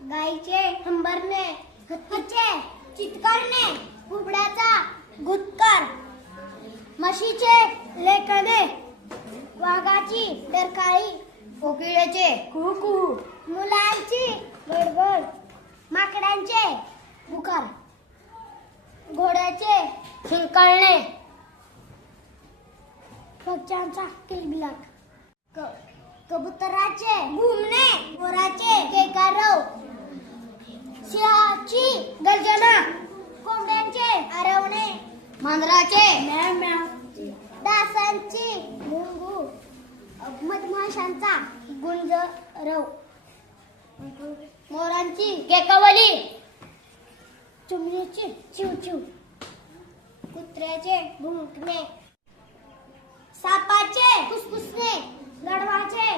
गाईचे हंबरणे, हत्तीचे चितकरणे, कुबड्याचा गुदकर, म्हशीचे लेकणे, वाघाची डरकाळी, कोकिळेचे कुहू, मुलांची बडबड, माकडांचे बुकार, घोड्याचे शिंकळणे, पक्ष्यांचा किलबिलाट, कबुतराचे घुमणे, मोराचे केकारव, सिंहाची गर्जना, कोंबड्यांचे आरवणे, मांजराचे म्याव म्याव, डासांची घुंगू, मधमाशांचा गुंजरव, मोरांची केकवली, चिमणीची चिवचिव, कुत्र्याचे भुंकणे, सापाचे फुसफुसणे, गडवाचे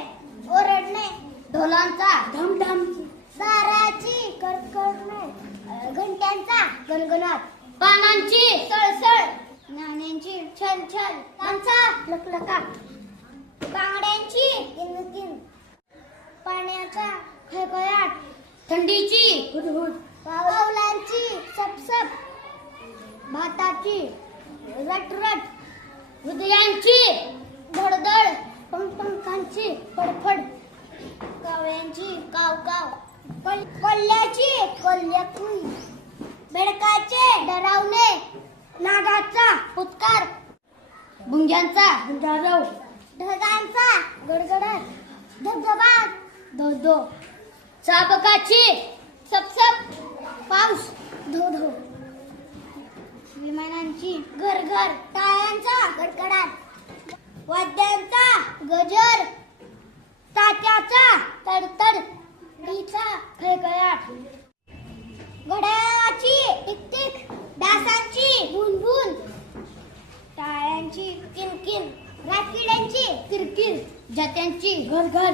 ओरडणे, ढोलांचा धमधम, साराची कडकडणे, घंट्यांचा गणगणाट, पानांची सळसळ, नाण्यांची छलछल, त्यांचा लकलकाट, बांगड्यांची किणकिण, पाण्याचा खळखळाट, थंडीची हुडहुड, पावलांची सपसप, भाताची रटरट, हृदयांची धडधड, पंखांची फडफड, कावळ्यांची कावकाव, कोल्ह्याची कोल्ह्यकुई, बेडकाचे डरावणे, नागाचा फुत्कार, भुंग्यांचा गुंजारव, ढगांचा गडगडाट, धबधबाट धोधो, चाबकाची सपसप, पाऊस धोधो, विमानांची घरघर, टाळ्यांचा कडकडाट, वाद्यांचा गजर, तात्याचा तडतड, ढीचा खळखळाट, घड्याळाची टिकटिक, डासांची भुनभुन, टाळ्यांची किणकिण, रातकिड्यांची किरकिर, जात्यांची घरघर,